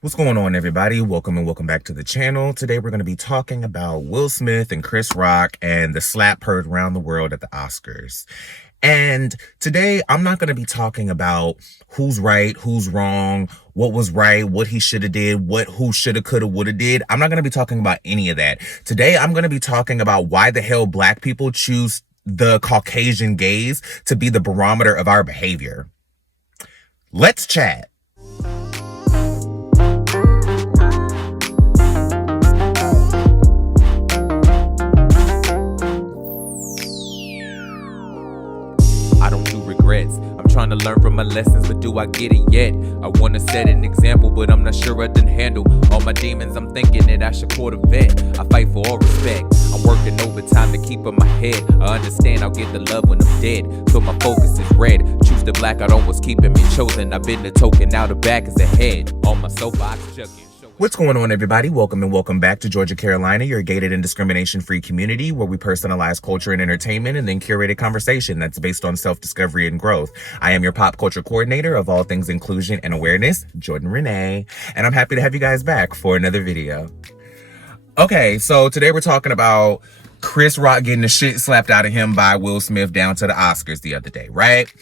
What's going on, everybody? Welcome back to the channel. Today we're going to be talking about Will Smith and Chris Rock and the slap heard around the world at the Oscars. And today I'm not going to be talking about who's right, who's wrong, what was right, what he should have did, who shoulda, coulda, woulda did. I'm not going to be talking about any of that. Today I'm going to be talking about why the hell black people choose the Caucasian gaze to be the barometer of our behavior. Let's chat. I don't do regrets. I'm trying to learn from my lessons, but do I get it yet? I want to set an example, but I'm not sure I can handle all my demons. I'm thinking that I should court a vet. I fight for all respect. I'm working overtime to keep in my head. I understand I'll get the love when I'm dead. So my focus is red. Choose the black out on what's keeping me chosen. I've been the token, now the back is ahead. On my soapbox, chucking. What's going on, everybody? Welcome back to Georgia, Carolina, your gated and discrimination-free community where we personalize culture and entertainment and then curate a conversation that's based on self-discovery and growth. I am your pop culture coordinator of all things inclusion and awareness, Jordan Renee, and I'm happy to have you guys back for another video. Okay, so today we're talking about Chris Rock getting the shit slapped out of him by Will Smith down to the Oscars the other day, right?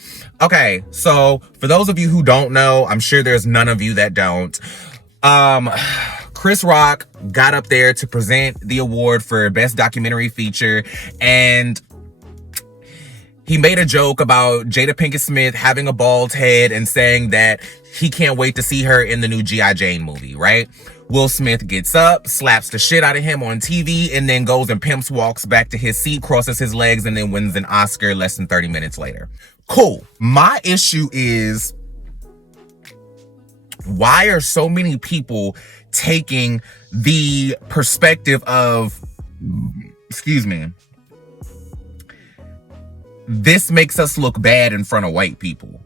Okay, so for those of you who don't know, I'm sure there's none of you that don't. Chris Rock got up there to present the award for Best Documentary Feature, and he made a joke about Jada Pinkett Smith having a bald head and saying that he can't wait to see her in the new G.I. Jane movie, right? Will Smith gets up, slaps the shit out of him on TV, and then goes and pimps walks back to his seat, crosses his legs, and then wins an Oscar less than 30 minutes later. Cool. My issue is, why are so many people taking the perspective of, this makes us look bad in front of white people?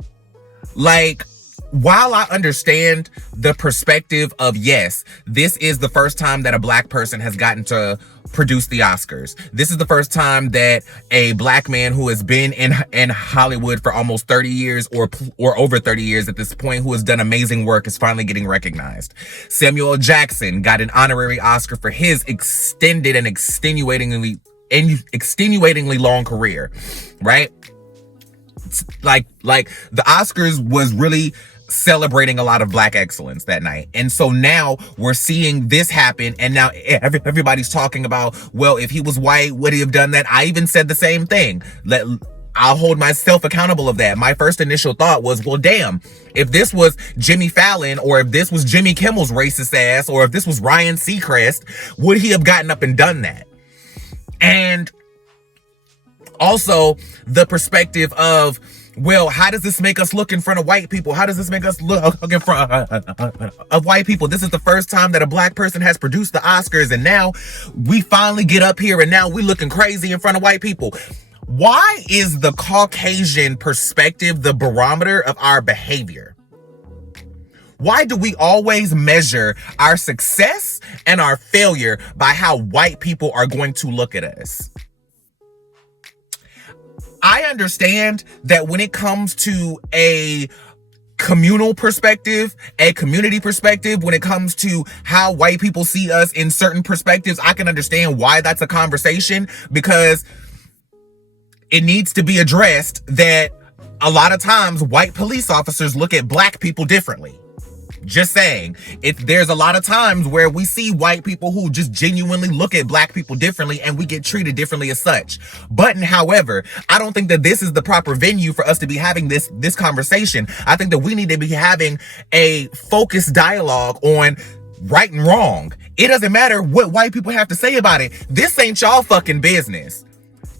Like, while I understand the perspective of, yes, this is the first time that a black person has gotten to produce the Oscars. This is the first time that a black man who has been in Hollywood for almost 30 years or over 30 years at this point, who has done amazing work, is finally getting recognized. Samuel L. Jackson got an honorary Oscar for his extended and extenuatingly long career, right? Like the Oscars was really celebrating a lot of black excellence that night. And so now we're seeing this happen, and now everybody's talking about, well, if he was white, would he have done that? I even said the same thing. I'll hold myself accountable of that. My first initial thought was, well, damn, if this was Jimmy Fallon, or if this was Jimmy Kimmel's racist ass, or if this was Ryan Seacrest, would he have gotten up and done that? And also the perspective of, well, how does this make us look in front of white people? How does this make us look in front of white people? This is the first time that a black person has produced the Oscars, and now we finally get up here and now we looking crazy in front of white people. Why is the Caucasian perspective the barometer of our behavior? Why do we always measure our success and our failure by how white people are going to look at us? I understand that when it comes to a communal perspective, a community perspective, when it comes to how white people see us in certain perspectives, I can understand why that's a conversation, because it needs to be addressed that a lot of times white police officers look at black people differently. Just saying, there's a lot of times where we see white people who just genuinely look at black people differently, and we get treated differently as such. But however, I don't think that this is the proper venue for us to be having this conversation. I think that we need to be having a focused dialogue on right and wrong. It doesn't matter what white people have to say about it. This ain't y'all fucking business.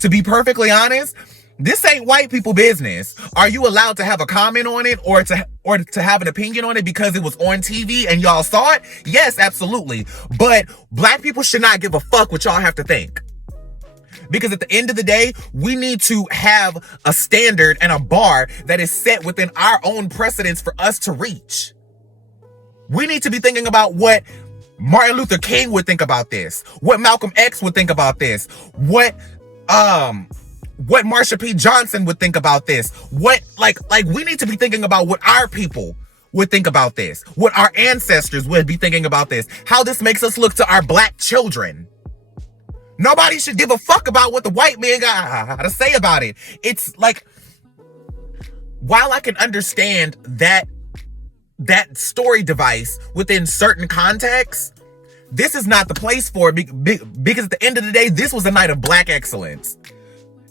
To be perfectly honest, this ain't white people business. Are you allowed to have a comment on it or to have an opinion on it because it was on TV and y'all saw it? Yes, absolutely. But black people should not give a fuck what y'all have to think. Because at the end of the day, we need to have a standard and a bar that is set within our own precedents for us to reach. We need to be thinking about what Martin Luther King would think about this, what Malcolm X would think about this, what Marsha P. Johnson would think about this. What, like we need to be thinking about what our people would think about this, what our ancestors would be thinking about this, how this makes us look to our black children. Nobody should give a fuck about what the white man got to say about it. It's like, while I can understand that story device within certain contexts, this is not the place for it because at the end of the day, this was a night of black excellence.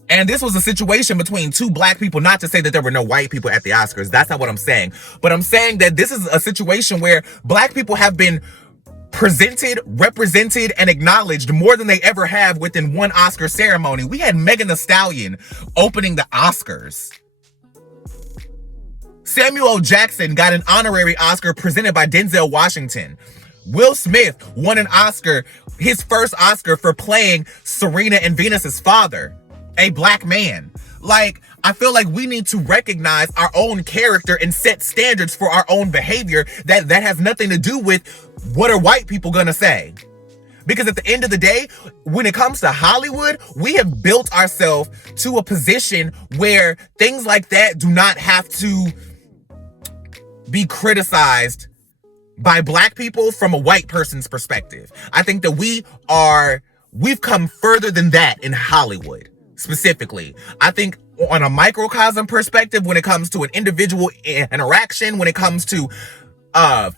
And this was a situation between two black people, not to say that there were no white people at the Oscars. That's not what I'm saying. But I'm saying that this is a situation where black people have been presented, represented, and acknowledged more than they ever have within one Oscar ceremony. We had Megan Thee Stallion opening the Oscars. Samuel L. Jackson got an honorary Oscar presented by Denzel Washington. Will Smith won an Oscar, his first Oscar, for playing Serena and Venus's father, a black man. Like, I feel like we need to recognize our own character and set standards for our own behavior that has nothing to do with what are white people gonna say. Because at the end of the day, when it comes to Hollywood, we have built ourselves to a position where things like that do not have to be criticized by black people from a white person's perspective. I think that we've come further than that in Hollywood. Specifically, I think on a microcosm perspective, when it comes to an individual interaction, when it comes to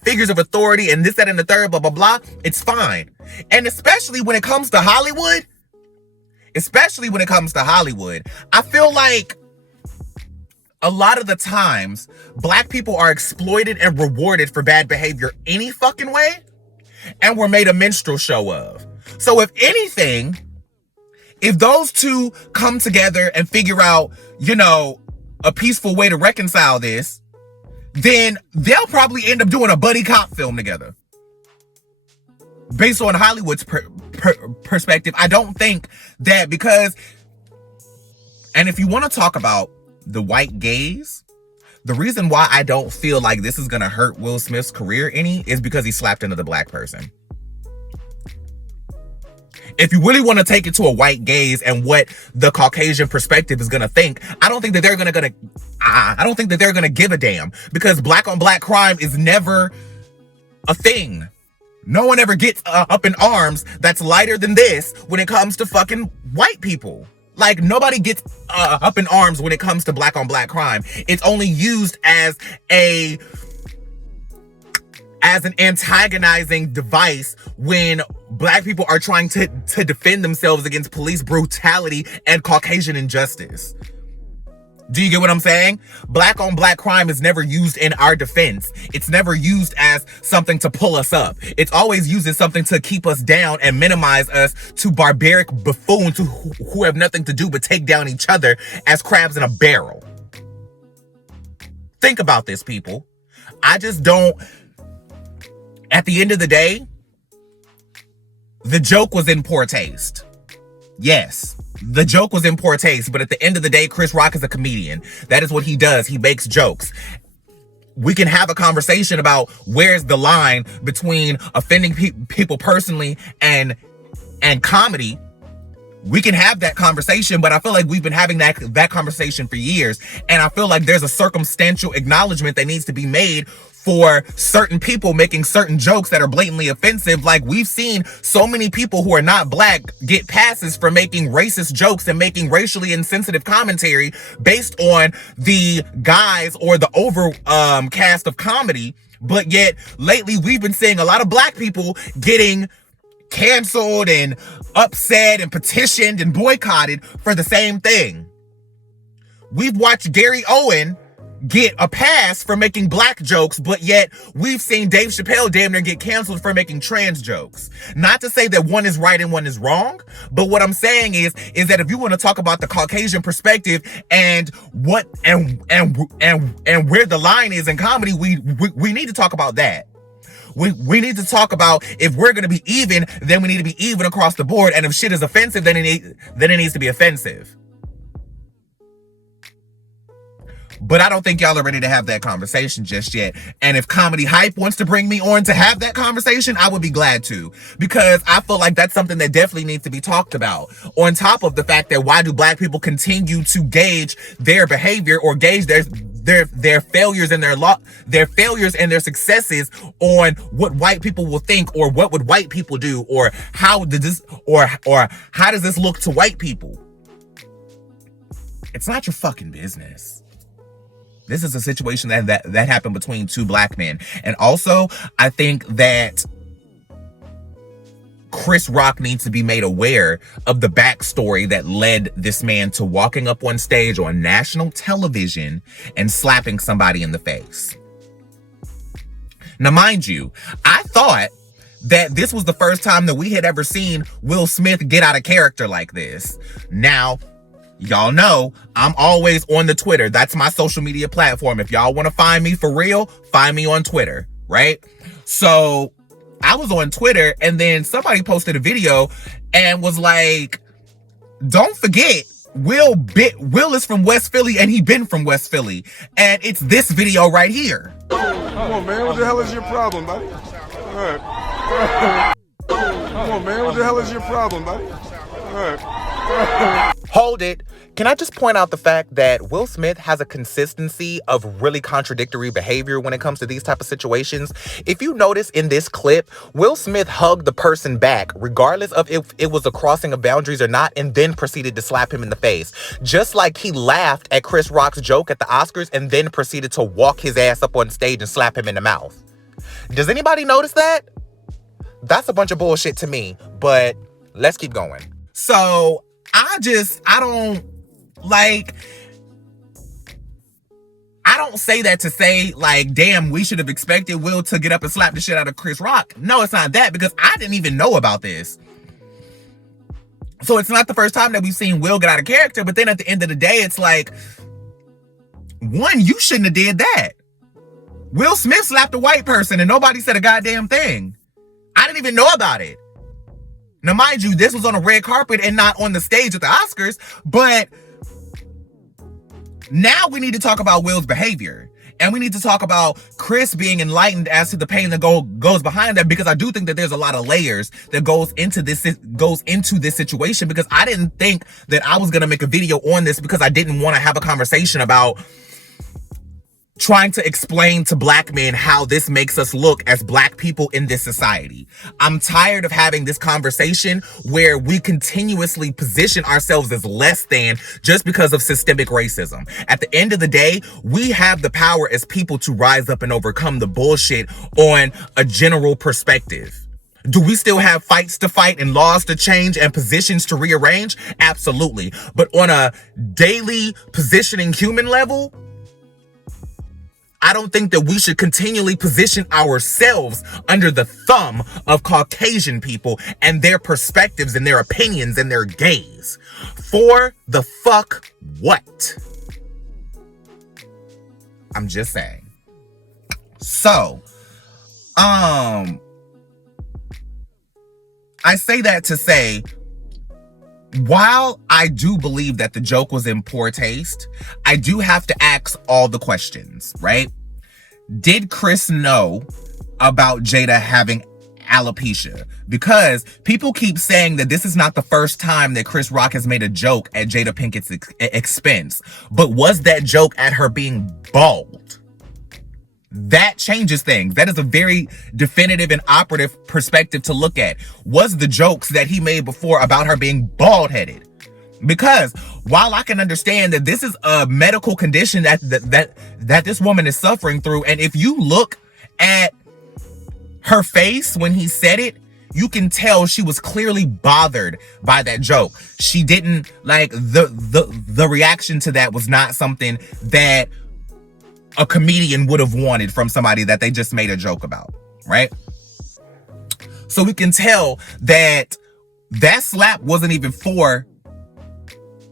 figures of authority and this, that, and the third, blah, blah, blah, it's fine. And especially when it comes to Hollywood, I feel like a lot of the times, black people are exploited and rewarded for bad behavior any fucking way, and we're made a minstrel show of. So if anything, if those two come together and figure out, a peaceful way to reconcile this, then they'll probably end up doing a buddy cop film together. Based on Hollywood's perspective, I don't think that and if you want to talk about the white gaze, the reason why I don't feel like this is going to hurt Will Smith's career any is because he slapped another black person. If you really want to take it to a white gaze and what the Caucasian perspective is going to think, I don't think that they're going to give a damn, because black on black crime is never a thing. No one ever gets up in arms that's lighter than this when it comes to fucking white people. Like, nobody gets up in arms when it comes to black on black crime. It's only used as an antagonizing device when black people are trying to defend themselves against police brutality and Caucasian injustice. Do you get what I'm saying? Black on black crime is never used in our defense. It's never used as something to pull us up. It's always used as something to keep us down and minimize us to barbaric buffoons who have nothing to do but take down each other as crabs in a barrel. Think about this, people. I just don't... At the end of the day, the joke was in poor taste. Yes, the joke was in poor taste, but at the end of the day, Chris Rock is a comedian. That is what he does. He makes jokes. We can have a conversation about where's the line between offending people personally and comedy. We can have that conversation, but I feel like we've been having that conversation for years, and I feel like there's a circumstantial acknowledgement that needs to be made for certain people making certain jokes that are blatantly offensive. Like, we've seen so many people who are not black get passes for making racist jokes and making racially insensitive commentary based on the guise or the cast of comedy. But yet, lately, we've been seeing a lot of black people getting canceled and upset and petitioned and boycotted for the same thing. We've watched Gary Owen get a pass for making black jokes, but yet we've seen Dave Chappelle damn near get canceled for making trans jokes. Not to say that one is right and one is wrong, but what I'm saying is that if you want to talk about the Caucasian perspective and what and where the line is in comedy, we need to talk about that. We need to talk about, if we're going to be even, then we need to be even across the board. And if shit is offensive, then it needs to be offensive. But I don't think y'all are ready to have that conversation just yet. And if Comedy Hype wants to bring me on to have that conversation, I would be glad to. Because I feel like that's something that definitely needs to be talked about. On top of the fact that, why do black people continue to gauge their behavior or gauge their failures and their failures and their successes on what white people will think, or what would white people do, or how does this look to white people. It's not your fucking business. This is a situation that happened between two black men. And also, I think that Chris Rock needs to be made aware of the backstory that led this man to walking up on stage on national television and slapping somebody in the face. Now, mind you, I thought that this was the first time that we had ever seen Will Smith get out of character like this. Now, y'all know I'm always on the Twitter. That's my social media platform. If y'all want to find me for real, find me on Twitter, right? So I was on Twitter, and then somebody posted a video and was like, don't forget, Will is from West Philly, and he been from West Philly. And it's this video right here. Come on, man. What the hell is your problem, buddy? All right. Come on, man. What the hell is your problem, buddy? All right. Hold it. Can I just point out the fact that Will Smith has a consistency of really contradictory behavior when it comes to these type of situations? If you notice in this clip, Will Smith hugged the person back, regardless of if it was a crossing of boundaries or not, and then proceeded to slap him in the face. Just like he laughed at Chris Rock's joke at the Oscars and then proceeded to walk his ass up on stage and slap him in the mouth. Does anybody notice that? That's a bunch of bullshit to me, but let's keep going. So, I don't say that to say, like, damn, we should have expected Will to get up and slap the shit out of Chris Rock. No, it's not that, because I didn't even know about this. So it's not the first time that we've seen Will get out of character, but then at the end of the day, it's like, one, you shouldn't have did that. Will Smith slapped a white person and nobody said a goddamn thing. I didn't even know about it. Now, mind you, this was on a red carpet and not on the stage at the Oscars, but now we need to talk about Will's behavior. And we need to talk about Chris being enlightened as to the pain that goes behind that, because I do think that there's a lot of layers that goes into this situation, because I didn't think that I was going to make a video on this, because I didn't want to have a conversation about trying to explain to black men how this makes us look as black people in this society. I'm tired of having this conversation where we continuously position ourselves as less than just because of systemic racism. At the end of the day, we have the power as people to rise up and overcome the bullshit on a general perspective. Do we still have fights to fight and laws to change and positions to rearrange? Absolutely. But on a daily positioning human level, I don't think that we should continually position ourselves under the thumb of Caucasian people and their perspectives and their opinions and their gaze. For the fuck what? I'm just saying. So, I say that to say, while I do believe that the joke was in poor taste, I do have to ask all the questions, right? Did Chris know about Jada having alopecia? Because people keep saying that this is not the first time that Chris Rock has made a joke at Jada Pinkett's expense. But was that joke at her being bald? That changes things. That is a very definitive and operative perspective to look at. Was the jokes that he made before about her being bald-headed? Because while I can understand that this is a medical condition that this woman is suffering through, and if you look at her face when he said it, you can tell she was clearly bothered by that joke. She didn't like the reaction to that was not something that a comedian would have wanted from somebody that they just made a joke about, right? So we can tell that that slap wasn't even for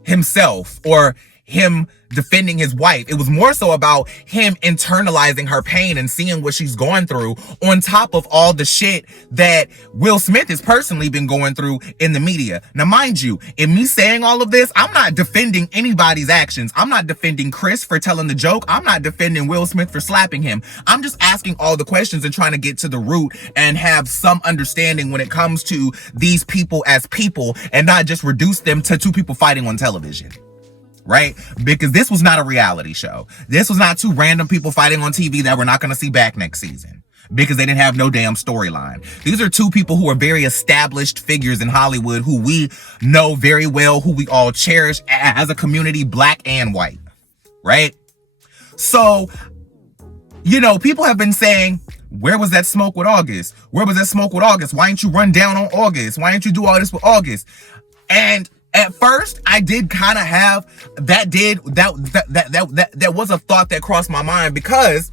himself or him defending his wife. It was more so about him internalizing her pain and seeing what she's going through, on top of all the shit that Will Smith has personally been going through in the media. Now, mind you, in me saying all of this, I'm not defending anybody's actions. I'm not defending Chris for telling the joke. I'm not defending Will Smith for slapping him. I'm just asking all the questions and trying to get to the root and have some understanding when it comes to these people as people, and not just reduce them to two people fighting on television. right? Because this was not a reality show. This was not two random people fighting on TV that we're not going to see back next season because they didn't have no damn storyline. These are two people who are very established figures in Hollywood who we know very well, who we all cherish as a community, black and white, right? So, you know, people have been saying, where was that smoke with August? Where was that smoke with August? Why didn't you run down on August? Why didn't you do all this with August? And at first, I did kind of have that was a thought that crossed my mind because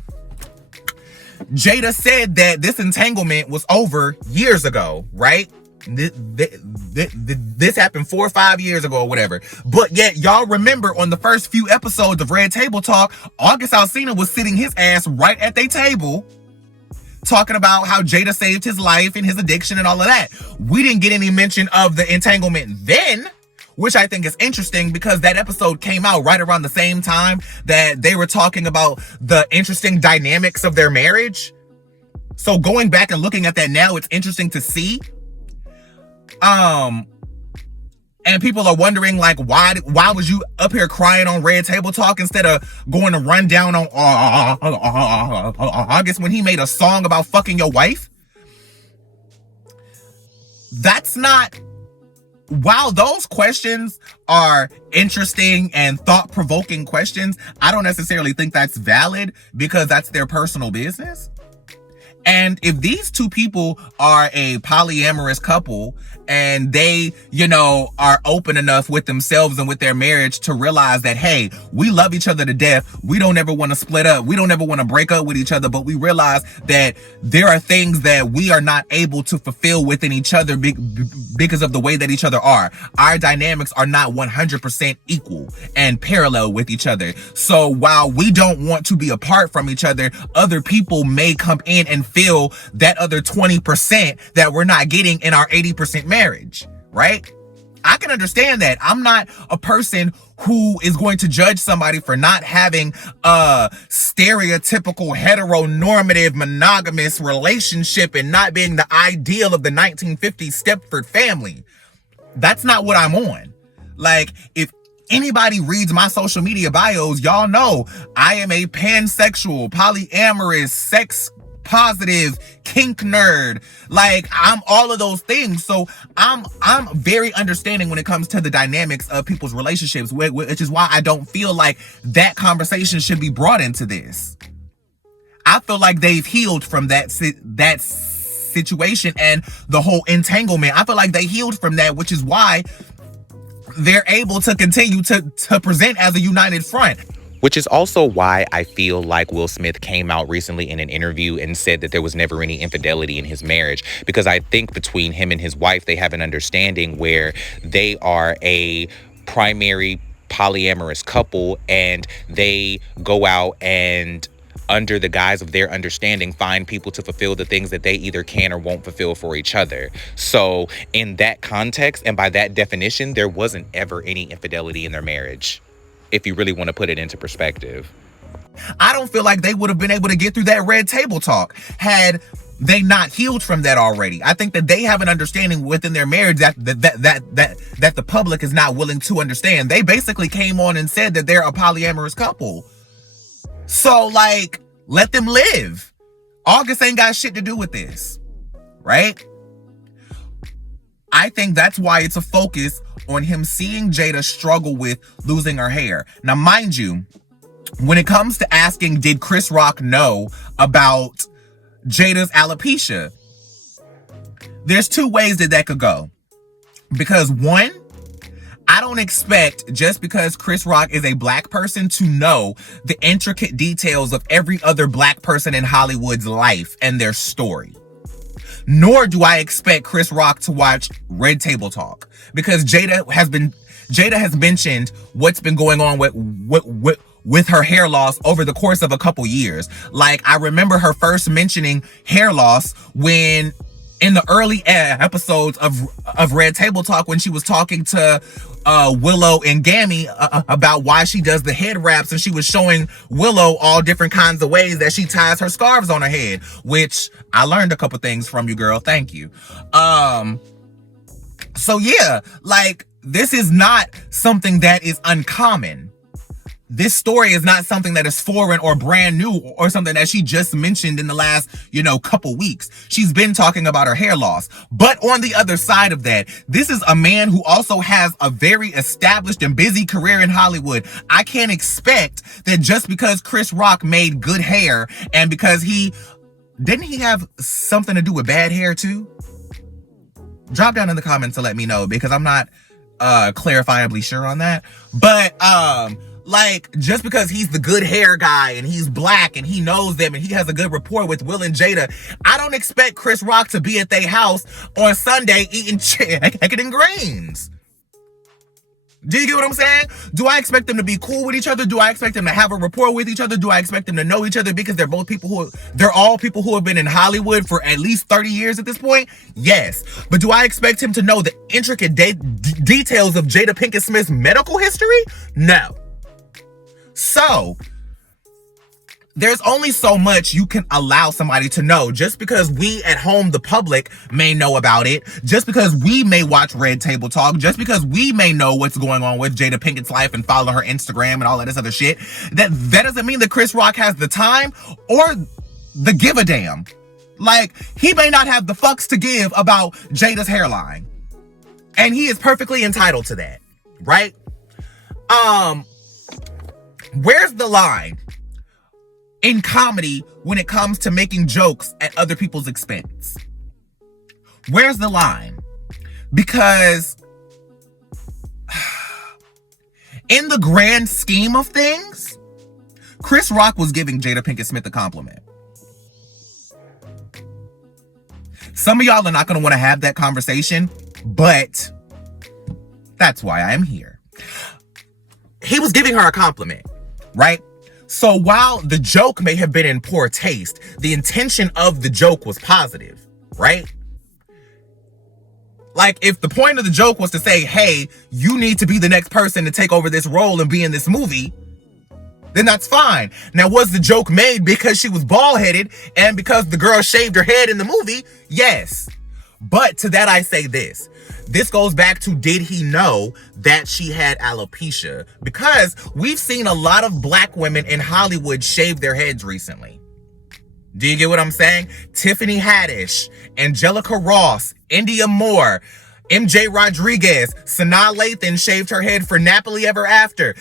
Jada said that this entanglement was over years ago, right? This happened 4 or 5 years ago or whatever. But yet, y'all remember on the first few episodes of Red Table Talk, August Alsina was sitting his ass right at their table talking about how Jada saved his life and his addiction and all of that. We didn't get any mention of the entanglement then, which I think is interesting because that episode came out right around the same time that they were talking about the interesting dynamics of their marriage. So going back and looking at that now, it's interesting to see. And people are wondering, like, why was you up here crying on Red Table Talk instead of going to run down on August when he made a song about fucking your wife? That's not... While those questions are interesting and thought-provoking questions, I don't necessarily think that's valid because that's their personal business. And if these two people are a polyamorous couple and they, you know, are open enough with themselves and with their marriage to realize that, hey, we love each other to death. We don't ever want to split up. We don't ever want to break up with each other. But we realize that there are things that we are not able to fulfill within each other because of the way that each other are. Our dynamics are not 100% equal and parallel with each other. So while we don't want to be apart from each other, other people may come in and fill that other 20% that we're not getting in our 80% marriage, right? I can understand that. I'm not a person who is going to judge somebody for not having a stereotypical heteronormative monogamous relationship and not being the ideal of the 1950s Stepford family. That's not what I'm on. Like, if anybody reads my social media bios, y'all know I am a pansexual, polyamorous, sex positive, kink nerd. Like, I'm all of those things. So I'm very understanding when it comes to the dynamics of people's relationships, which is why I don't feel like that conversation should be brought into this. I feel like they've healed from that situation and the whole entanglement. I feel like they healed from that, which is why they're able to continue to present as a united front. Which is also why I feel like Will Smith came out recently in an interview and said that there was never any infidelity in his marriage. Because I think between him and his wife, they have an understanding where they are a primary polyamorous couple and they go out and, under the guise of their understanding, find people to fulfill the things that they either can or won't fulfill for each other. So in that context and by that definition, there wasn't ever any infidelity in their marriage, if you really want to put it into perspective. I don't feel like they would have been able to get through that Red Table Talk had they not healed from that already. I think that they have an understanding within their marriage that the public is not willing to understand. They basically came on and said that they're a polyamorous couple. So, like, let them live. August ain't got shit to do with this, right? I think that's why it's a focus on him seeing Jada struggle with losing her hair. Now, mind you, when it comes to asking, did Chris Rock know about Jada's alopecia? There's two ways that could go. Because one, I don't expect just because Chris Rock is a black person to know the intricate details of every other black person in Hollywood's life and their story. Nor do I expect Chris Rock to watch Red Table Talk, because Jada has mentioned what's been going on with her hair loss over the course of a couple years. Like, I remember her first mentioning hair loss when in the early episodes of Red Table Talk, when she was talking to Willow and Gammy about why she does the head wraps, and she was showing Willow all different kinds of ways that she ties her scarves on her head, which I learned a couple things from you, girl. Thank you. So yeah, like, this is not something that is uncommon. This story is not something that is foreign or brand new or something that she just mentioned in the last, couple weeks. She's been talking about her hair loss. But on the other side of that, this is a man who also has a very established and busy career in Hollywood. I can't expect that just because Chris Rock made good hair and because didn't he have something to do with bad hair too? Drop down in the comments to let me know, because I'm not clarifiably sure on that. But just because he's the good hair guy and he's black and he knows them and he has a good rapport with Will and Jada, I don't expect Chris Rock to be at their house on Sunday eating chicken and greens. Do you get what I'm saying? Do I expect them to be cool with each other? Do I expect them to have a rapport with each other? Do I expect them to know each other because they're all people who have been in Hollywood for at least 30 years at this point? Yes. But do I expect him to know the intricate details of Jada Pinkett Smith's medical history? No. So, there's only so much you can allow somebody to know. Just because we at home, the public, may know about it, just because we may watch Red Table Talk, just because we may know what's going on with Jada Pinkett's life and follow her Instagram and all of this other shit, that doesn't mean that Chris Rock has the time or the give a damn. He may not have the fucks to give about Jada's hairline. And he is perfectly entitled to that, right? Where's the line in comedy when it comes to making jokes at other people's expense? Where's the line? Because in the grand scheme of things, Chris Rock was giving Jada Pinkett Smith a compliment. Some of y'all are not going to want to have that conversation, but that's why I am here. He was giving her a compliment, right? So while the joke may have been in poor taste, the intention of the joke was positive, right? If the point of the joke was to say, hey, you need to be the next person to take over this role and be in this movie, then that's fine. Now, was the joke made because she was bald-headed and because the girl shaved her head in the movie? Yes. But to that I say this. This goes back to, did he know that she had alopecia? Because we've seen a lot of black women in Hollywood shave their heads recently. Do you get what I'm saying? Tiffany Haddish, Angelica Ross, India Moore, MJ Rodriguez, Sanaa Lathan shaved her head for Napoli Ever After.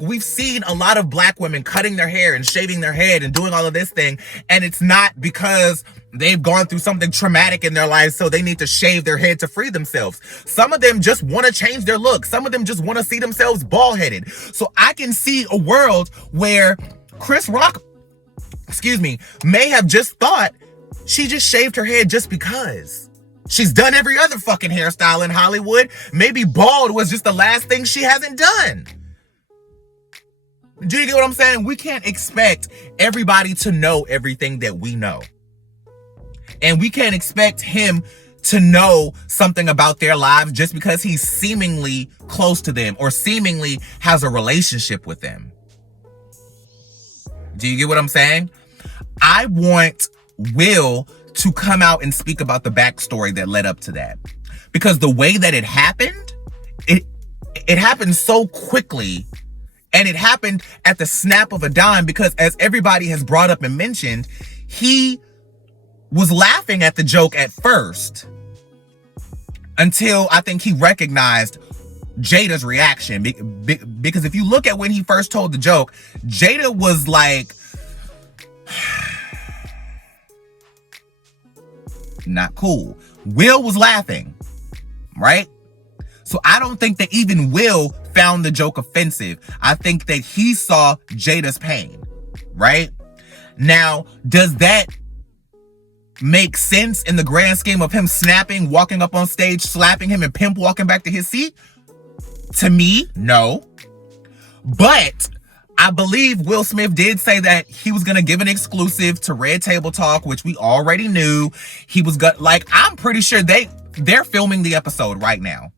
We've seen a lot of black women cutting their hair and shaving their head and doing all of this thing. And it's not because they've gone through something traumatic in their lives, so they need to shave their head to free themselves. Some of them just want to change their look. Some of them just want to see themselves bald-headed. So I can see a world where Chris Rock, may have just thought she just shaved her head just because. She's done every other fucking hairstyle in Hollywood. Maybe bald was just the last thing she hasn't done. Do you get what I'm saying? We can't expect everybody to know everything that we know. And we can't expect him to know something about their lives just because he's seemingly close to them or seemingly has a relationship with them. Do you get what I'm saying? I want Will to come out and speak about the backstory that led up to that. Because the way that it happened, it happened so quickly, and it happened at the snap of a dime because, as everybody has brought up and mentioned, he was laughing at the joke at first until I think he recognized Jada's reaction. Because if you look at when he first told the joke, Jada was like, not cool. Will was laughing, right? So I don't think that even Will found the joke offensive. I think that he saw Jada's pain, right? Now, does that make sense in the grand scheme of him snapping, walking up on stage, slapping him, and pimp walking back to his seat? To me, no. But I believe Will Smith did say that he was going to give an exclusive to Red Table Talk, which we already knew. He was I'm pretty sure they're filming the episode right now.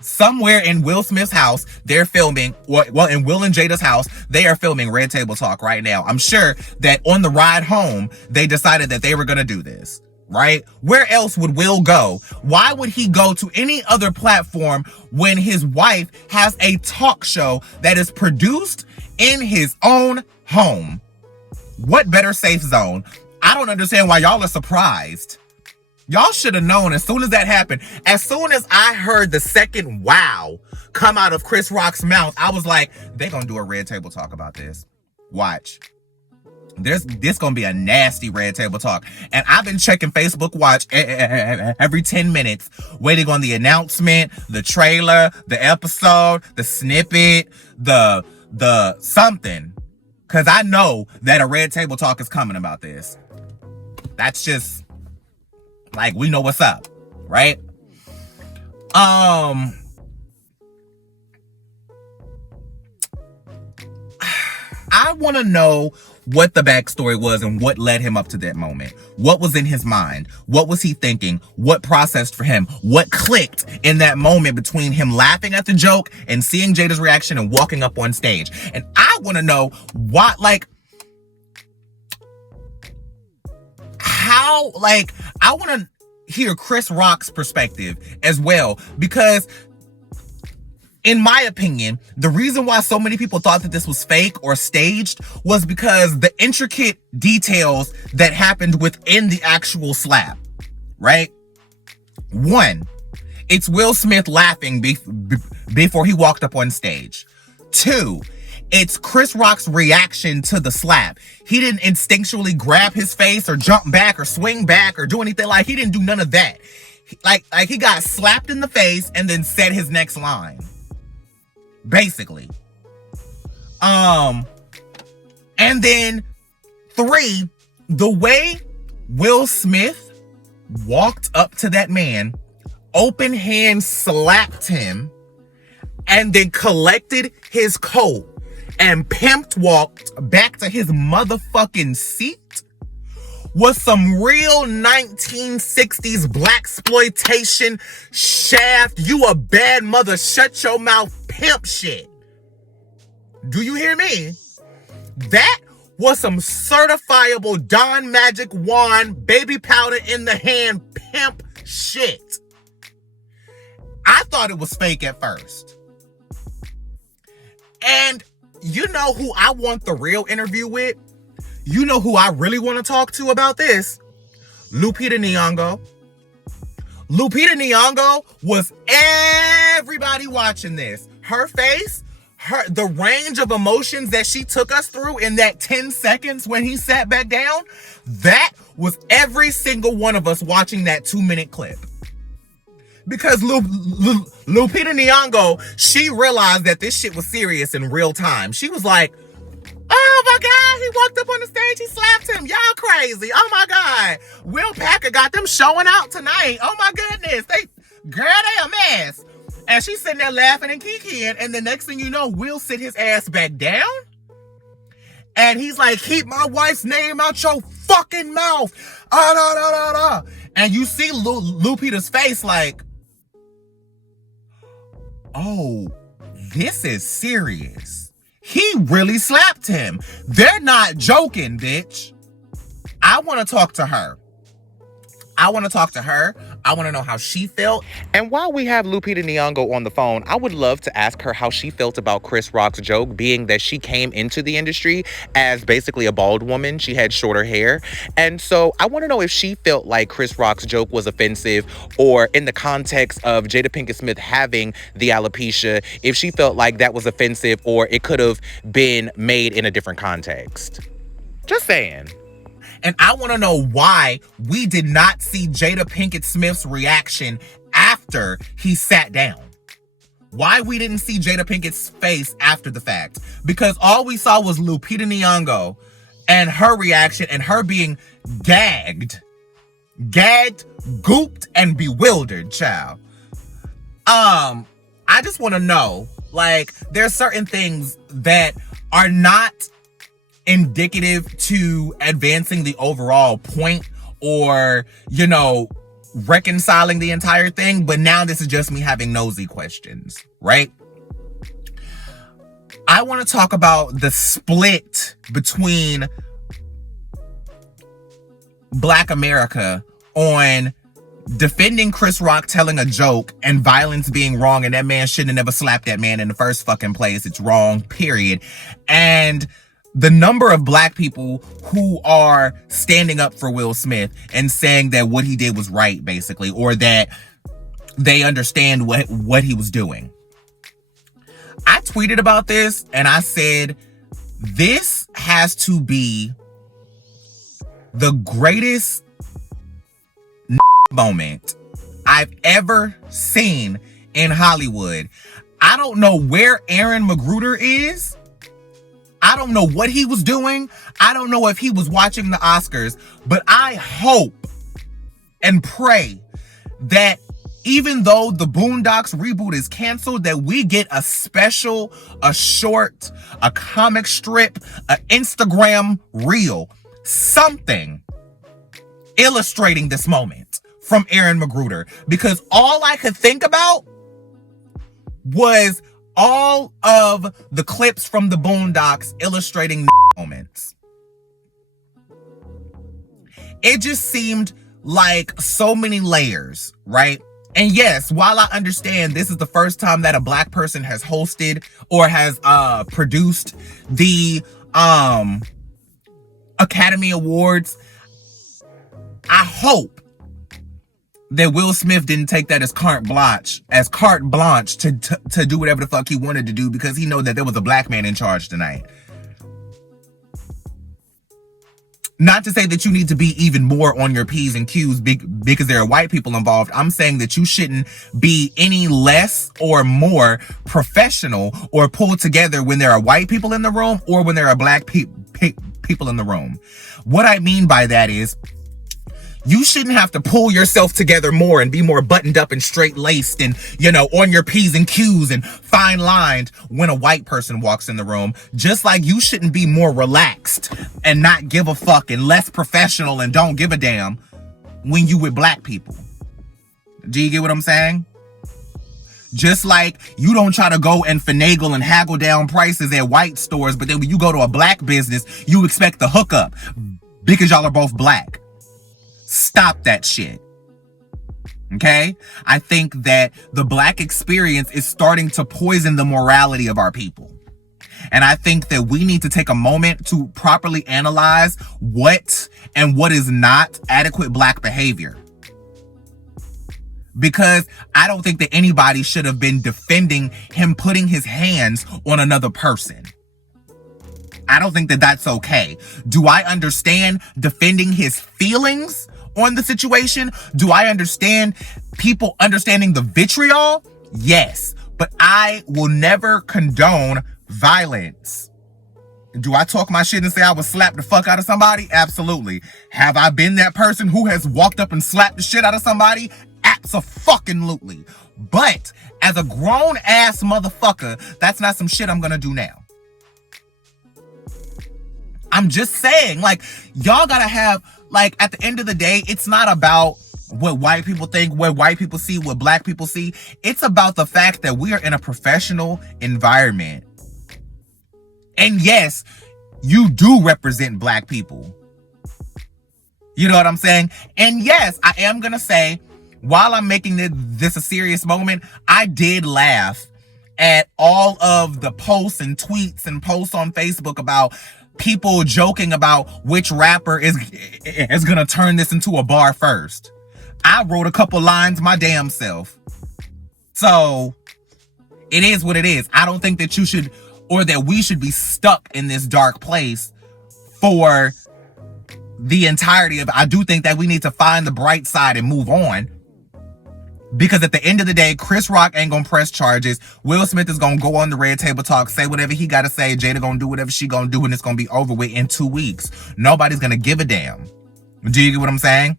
Somewhere in Will Smith's house, they're filming, in Will and Jada's house, they are filming Red Table Talk right now. I'm sure that on the ride home, they decided that they were going to do this. right? Where else would Will go? Why would he go to any other platform when his wife has a talk show that is produced in his own home? What better safe zone? I don't understand why y'all are surprised. Y'all should have known as soon as that happened. As soon as I heard the second wow come out of Chris Rock's mouth, I was like, they're gonna do a red table talk about this. Watch. This gonna be a nasty red table talk. And I've been checking Facebook Watch every 10 minutes, waiting on the announcement, the trailer, the episode, the snippet, the something. Cause I know that a red table talk is coming about this. That's just like, we know what's up, right? I want to know what the backstory was and what led him up to that moment. What was in his mind? What was he thinking? What processed for him? What clicked in that moment between him laughing at the joke and seeing Jada's reaction and walking up on stage? And I want to know what, like, how, like, I want to hear Chris Rock's perspective as well, because in my opinion, the reason why so many people thought that this was fake or staged was because the intricate details that happened within the actual slap, right? One, it's Will Smith laughing before he walked up on stage. Two, it's Chris Rock's reaction to the slap. He didn't instinctually grab his face or jump back or swing back or do anything. Like, he didn't do none of that. Like he got slapped in the face and then said his next line. Basically. And then 3, the way Will Smith walked up to that man, open hand slapped him, and then collected his coat and pimped walked back to his motherfucking seat was some real 1960s blaxploitation shaft, you a bad mother, shut your mouth pimp shit. Do you hear me? That was some certifiable Don Magic Wand, baby powder in the hand pimp shit. I thought it was fake at first. And you know who I want the real interview with? You know who I really want to talk to about this? Lupita Nyong'o. Lupita Nyong'o was everybody watching this. Her face, the range of emotions that she took us through in that 10 seconds when he sat back down, that was every single one of us watching that 2-minute clip. Because Lupita Nyong'o, she realized that this shit was serious in real time. She was like, oh my God, he walked up on the stage, he slapped him. Y'all crazy. Oh my God. Will Packer got them showing out tonight. Oh my goodness. Girl, they a mess. And she's sitting there laughing and kikiing. And the next thing you know, Will sit his ass back down. And he's like, keep my wife's name out your fucking mouth. And you see Lupita's face like, oh, this is serious. He really slapped him. They're not joking, bitch. I want to talk to her. I want to know how she felt. And while we have Lupita Nyong'o on the phone, I would love to ask her how she felt about Chris Rock's joke, being that she came into the industry as basically a bald woman. She had shorter hair. And so I want to know if she felt like Chris Rock's joke was offensive, or in the context of Jada Pinkett Smith having the alopecia, if she felt like that was offensive or it could have been made in a different context. Just saying. And I want to know why we did not see Jada Pinkett Smith's reaction after he sat down. Why we didn't see Jada Pinkett's face after the fact. Because all we saw was Lupita Nyong'o and her reaction and her being gagged, gooped, and bewildered, child. I just want to know, like, there's certain things that are not indicative to advancing the overall point or, you know, reconciling the entire thing. But now this is just me having nosy questions, right? I want to talk about the split between Black America on defending Chris Rock telling a joke and violence being wrong, and that man shouldn't have never slapped that man in the first fucking place. It's wrong, period. And the number of black people who are standing up for Will Smith and saying that what he did was right, basically, or that they understand what he was doing. I tweeted about this and I said, this has to be the greatest moment I've ever seen in Hollywood. I don't know where Aaron Magruder is. I don't know what he was doing. I don't know if he was watching the Oscars, but I hope and pray that even though the Boondocks reboot is canceled, that we get a special, a short, a comic strip, an Instagram reel, something illustrating this moment from Aaron Magruder, because all I could think about was all of the clips from the Boondocks illustrating moments. It just seemed like so many layers, right? And yes, while I understand this is the first time that a black person has hosted or has produced the Academy Awards, I hope that Will Smith didn't take that as carte blanche to do whatever the fuck he wanted to do, because he know that there was a black man in charge tonight. Not to say that you need to be even more on your P's and Q's because there are white people involved. I'm saying that you shouldn't be any less or more professional or pulled together when there are white people in the room or when there are black people in the room. What I mean by that is, you shouldn't have to pull yourself together more and be more buttoned up and straight-laced and, on your P's and Q's and fine-lined when a white person walks in the room. Just like you shouldn't be more relaxed and not give a fuck and less professional and don't give a damn when you with black people. Do you get what I'm saying? Just like you don't try to go and finagle and haggle down prices at white stores, but then when you go to a black business, you expect the hookup because y'all are both black. Stop that shit. Okay? I think that the black experience is starting to poison the morality of our people. And I think that we need to take a moment to properly analyze what and what is not adequate black behavior. Because I don't think that anybody should have been defending him putting his hands on another person. I don't think that that's okay. Do I understand defending his feelings on the situation? Do I understand people understanding the vitriol? Yes. But I will never condone violence. Do I talk my shit and say I would slap the fuck out of somebody? Absolutely. Have I been that person who has walked up and slapped the shit out of somebody? Abso-fucking-lutely. But as a grown-ass motherfucker, that's not some shit I'm gonna do now. I'm just saying, y'all gotta have, at the end of the day, it's not about what white people think, what white people see, what black people see. It's about the fact that we are in a professional environment. And yes, you do represent black people. You know what I'm saying? And yes, I am gonna say, while I'm making this a serious moment, I did laugh at all of the posts and tweets and posts on Facebook about people joking about which rapper is gonna turn this into a bar first. I wrote a couple lines my damn self. So it is what it is. I don't think that you should, or that we should be stuck in this dark place for the entirety of it. I do think that we need to find the bright side and move on. Because at the end of the day, Chris Rock ain't gonna press charges. Will Smith is gonna go on the Red Table Talk, say whatever he gotta say. Jada gonna do whatever she gonna do, and it's gonna be over with in 2 weeks. Nobody's gonna give a damn. Do you get what I'm saying?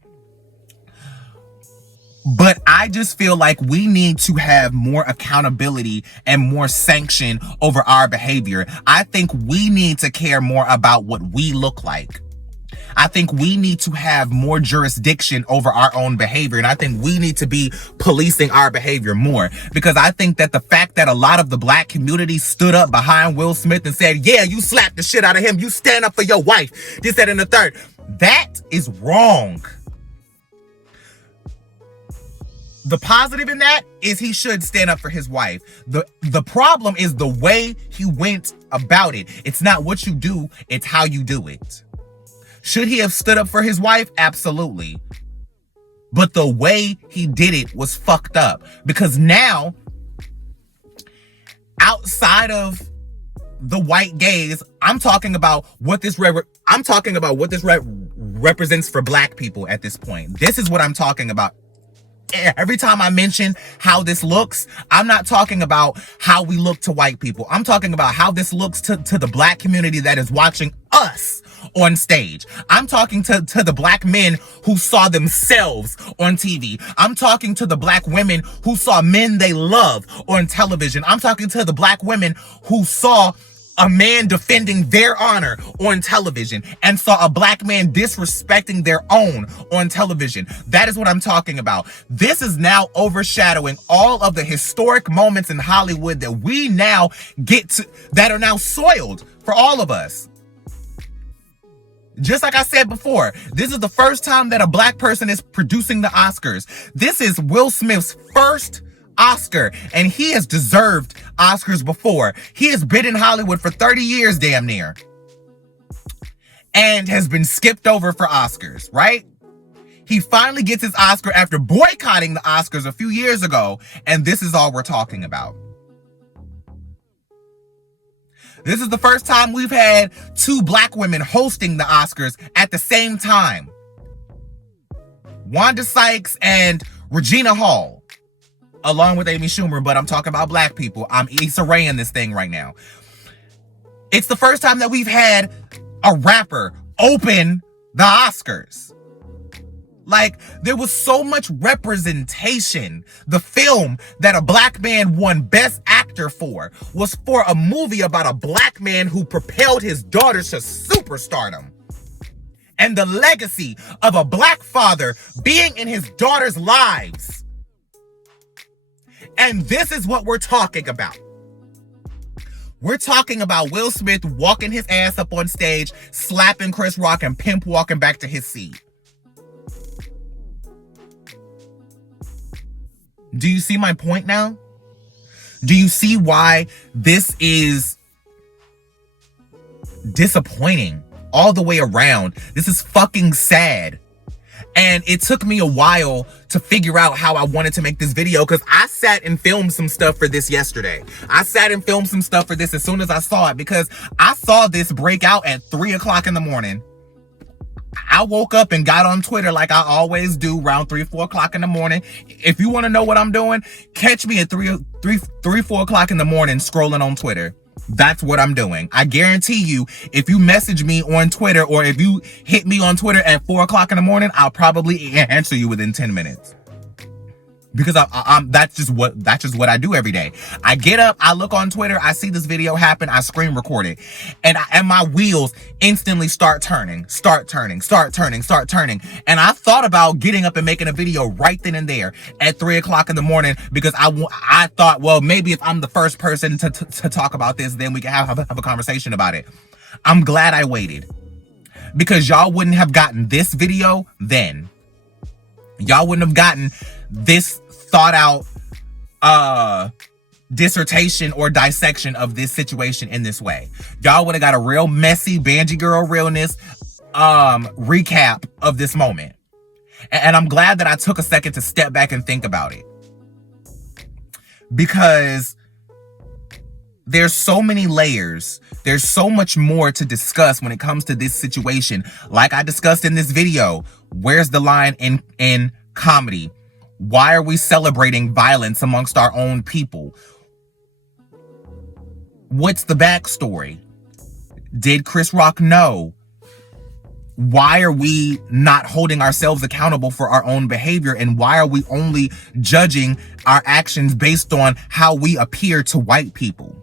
But I just feel like we need to have more accountability and more sanction over our behavior. I think we need to care more about what we look like. I think we need to have more jurisdiction over our own behavior. And I think we need to be policing our behavior more. Because I think that the fact that a lot of the black community stood up behind Will Smith and said, yeah, you slapped the shit out of him. You stand up for your wife. This, that, and the third. That is wrong. The positive in that is he should stand up for his wife. The problem is the way he went about it. It's not what you do, it's how you do it. Should he have stood up for his wife? Absolutely. But the way he did it was fucked up. Because now, outside of the white gaze, I'm talking about what this represents for black people at this point. This is what I'm talking about. Every time I mention how this looks, I'm not talking about how we look to white people. I'm talking about how this looks to the black community that is watching us on stage. I'm talking to the black men who saw themselves on TV. I'm talking to the black women who saw men they love on television. I'm talking to the black women who saw a man defending their honor on television and saw a black man disrespecting their own on television. That is what I'm talking about. This is now overshadowing all of the historic moments in Hollywood that we now get to, that are now soiled for all of us. Just like I said before, this is the first time that a black person is producing the Oscars. This is Will Smith's first Oscar, and he has deserved Oscars before. He has been in Hollywood for 30 years, damn near, and has been skipped over for Oscars, right? He finally gets his Oscar after boycotting the Oscars a few years ago, and this is all we're talking about. This is the first time we've had two black women hosting the Oscars at the same time. Wanda Sykes and Regina Hall, along with Amy Schumer, but I'm talking about black people. I'm Issa Rae in this thing right now. It's the first time that we've had a rapper open the Oscars. Like, there was so much representation. The film that a black man won Best Actor for was for a movie about a black man who propelled his daughter to superstardom. And the legacy of a black father being in his daughter's lives. And this is what we're talking about. We're talking about Will Smith walking his ass up on stage, slapping Chris Rock, and pimp walking back to his seat. Do you see my point now? Do you see why this is disappointing all the way around? This is fucking sad. And it took me a while to figure out how I wanted to make this video, because I sat and filmed some stuff for this yesterday. I sat and filmed some stuff for this as soon as I saw it, because I saw this break out at 3 o'clock in the morning. I woke up and got on Twitter like I always do around 3, 4 o'clock in the morning. If you want to know what I'm doing, catch me at 3, 4 o'clock in the morning scrolling on Twitter. That's what I'm doing. I guarantee you, if you message me on Twitter or if you hit me on Twitter at 4 o'clock in the morning, I'll probably answer you within 10 minutes. Because that's just what I do every day. I get up, I look on Twitter, I see this video happen, I screen record it, and my wheels instantly start turning. And I thought about getting up and making a video right then and there at 3 o'clock in the morning, because I thought, well, maybe if I'm the first person to talk about this, then we can have a conversation about it. I'm glad I waited, because y'all wouldn't have gotten this video then. Y'all wouldn't have gotten this thought out dissertation or dissection of this situation in this way. Y'all would have got a real messy Banji Girl realness recap of this moment. And I'm glad that I took a second to step back and think about it, because there's so many layers. There's so much more to discuss when it comes to this situation. Like I discussed in this video, where's the line in comedy? Why are we celebrating violence amongst our own people? What's the backstory? Did Chris Rock know? Why are we not holding ourselves accountable for our own behavior? And why are we only judging our actions based on how we appear to white people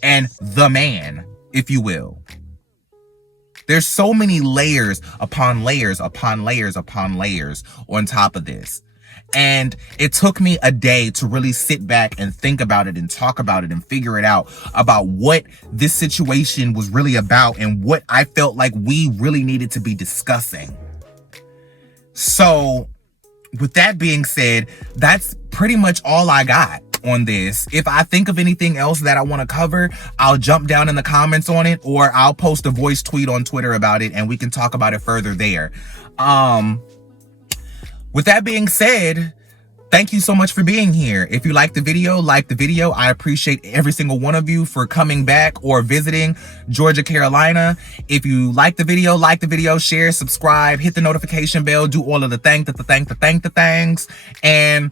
and the man, if you will? There's so many layers upon layers upon layers upon layers on top of this. And it took me a day to really sit back and think about it and talk about it and figure it out about what this situation was really about and what I felt like we really needed to be discussing. So with that being said, that's pretty much all I got on this. If I think of anything else that I want to cover, I'll jump down in the comments on it, or I'll post a voice tweet on Twitter about it and we can talk about it further there. With that being said, thank you so much for being here. If you like the video, I appreciate every single one of you for coming back or visiting Georgia, Carolina. If you like the video, share, subscribe, hit the notification bell, do all of the things. And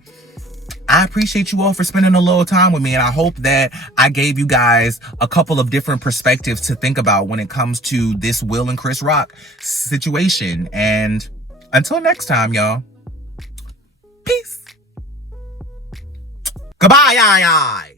I appreciate you all for spending a little time with me. And I hope that I gave you guys a couple of different perspectives to think about when it comes to this Will and Chris Rock situation. And until next time, y'all. Peace. Goodbye, aye.